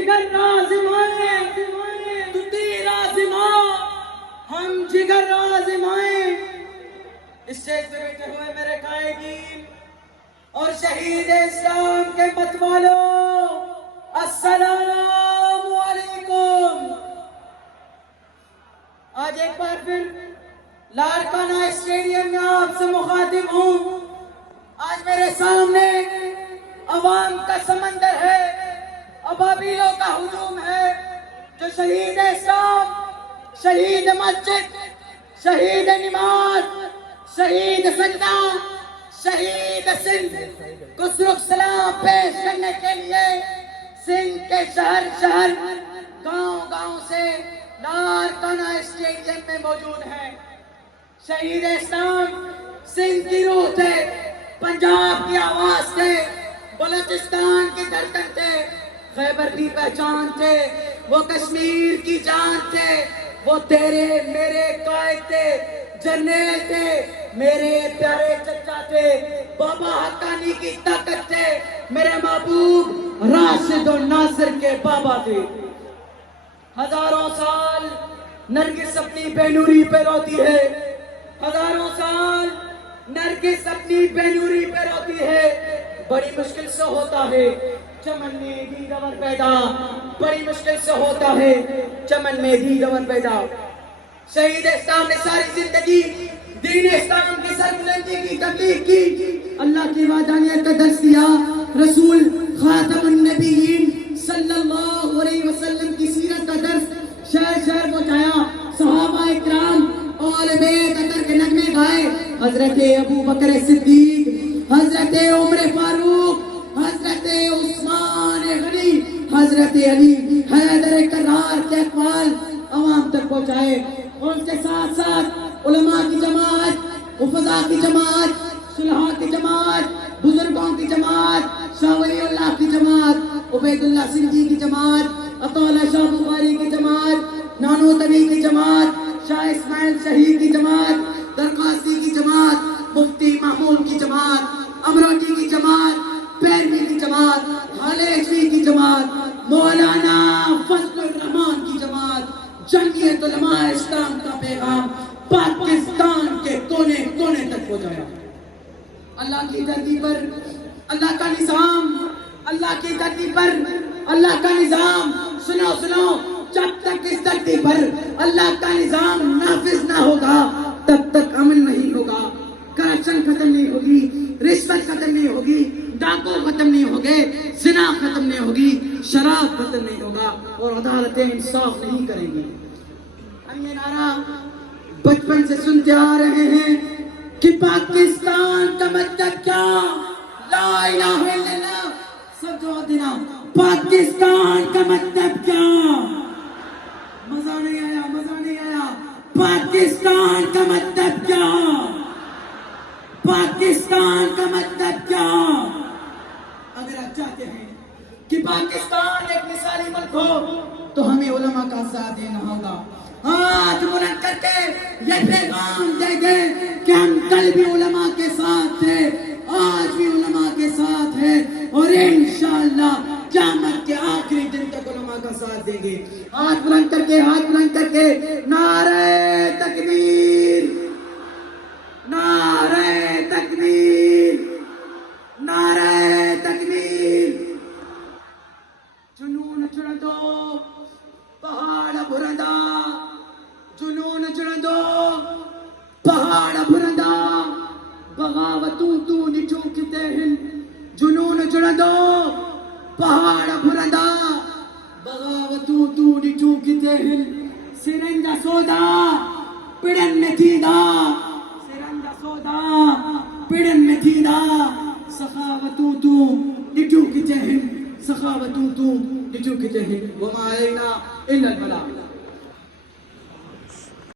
جگر رازمائیں تو تیر آزما، ہم جگر رازمائیں۔ اسٹیج پہ بیٹھے ہوئے میرے قائدین اور شہید اسلام کے مت والوں، السلام علیکم۔ آج ایک بار پھر لاڑکانہ اسٹیڈیم میں آپ سے مخاطب ہوں۔ آج میرے سامنے عوام کا سمندر ہے، ابابیلوں کا ہجوم ہے، جو شہید اسلام، شہید مسجد، شہید نماز، شہید سجدہ، شہید سندھ کو سرخ سلام پیش کرنے کے لیے سندھ کے شہر شہر، گاؤں گاؤں سے لاڑکانہ اسٹیڈیم میں موجود ہیں۔ شہید اسلام سندھ کی روح تھے، پنجاب کی آواز تھے، بلوچستان کی دھڑکن تھے، خیبر کی پہچان تھے، وہ کشمیر کی جان تھے، وہ تیرے میرے قائد تھے، جرنیل تھے، میرے پیارے چچا تھے، بابا حقانی کی طاقت تھے، میرے محبوب راشد و ناصر کے بابا تھے۔ ہزاروں سال نرگس اپنی بے نوری پہ روتی ہے، ہزاروں سال نرگس اپنی بے نوری پہ روتی ہے۔ بڑی مشکل سے ہوتا ہے چمن میں دیدور پیدا، بڑی مشکل سے ہوتا ہے چمن میں دیدور پیدا۔ شہید اسلام نے ساری زندگی دین اسلام کی سربلندی کی تبلیغ کی، اللہ کی وحدانیت کا درس دیا، رسول خاتم النبیین صلی اللہ علیہ وسلم کی سیرت کا درس شہر شہر پہنچایا، صحابہ اکرام اہل بیت اطہر کے نغمے گائے، حضرت ابو بکر صدیق، حضرت عمر فاروق، حضرت عثمان غنی، حضرت علی حیدر کرار کے اقوال عوام تک پہنچائے، اور اس کے ساتھ ساتھ علماء کی جماعت، حفظاء کی جماعت، صلحاء کی جماعت، بزرگوں کی جماعت، شاہ ولی اللہ کی جماعت، عبید اللہ سنگھی کی جماعت، عطا اللہ شاہ بخاری کی جماعت، نانو تبی کی جماعت، شاہ اسماعیل شہید کی جماعت، درقاسی کی جماعت، مفتی محمود کی جماعت، امروٹی کی جماعت، پیروی کی جماعت، حالیشوی کی جماعت، مولانا فضل الرحمان کی جماعت، جمعیت علماء اسلام کا پیغام پاکستان کے کونے کونے تک پہنچایا۔ اللہ کی دھرتی پر اللہ کا نظام، اللہ کی دھرتی پر اللہ کا نظام، سنو سنو، جب تک اس دھرتی پر اللہ کا نظام نافذ نہ ہوگا تب تک امن نہیں ہوگا، کرپشن ختم نہیں ہوگی، رشوت ختم نہیں ہوگی، ڈاکو ختم نہیں ہوگے، زنا ختم نہیں ہوگی، شراب ختم نہیں ہوگا، اور عدالتیں انصاف نہیں کریں گی۔ ہم یہ نعرہ بچپن سے سنتے آ رہے ہیں کہ پاکستان کا مطلب کیا، لا الہ الا اللہ، سب جواب دینا، پاکستان کا مطلب کیا؟ مزہ نہیں آیا، مزہ نہیں آیا، پاکستان کا مطلب کیا؟ پاکستان کا مطلب کیا؟ اگر آپ چاہتے ہیں کہ پاکستان ایک مثالی ملک ہو تو ہمیں علماء کا ساتھ دینا ہوگا۔ ہاتھ بلند کر کے یہ پیغام دے دیں کہ ہم کل بھی علماء کے ساتھ تھے، آج بھی علماء کے ساتھ ہیں، اور انشاءاللہ قیامت کے آخری دن تک علماء کا ساتھ دیں گے۔ ہاتھ بلند کر کے، ہاتھ بلند کر کے، نعرہ تکبیر، نعرہ تکبیر، نعرہ تکبیر۔ جنون چڑھ دو پہاڑ بھرندا، جنون چڑھ دو پہاڑ بھرندا، بغاوتوں تو نچوکتے ہیں، جنون چڑھ دو پہاڑ بھرندا، بغاوتوں تو نچوکتے ہیں، سرنجا سودا پڑن میں تھیدا، سرنجا سودا پڑن میں تھیدا، سخاوتوں تو نچوکتے ہیں، سخاوتوں تو نچوکتے ہیں، وما علینا الا البلاغ۔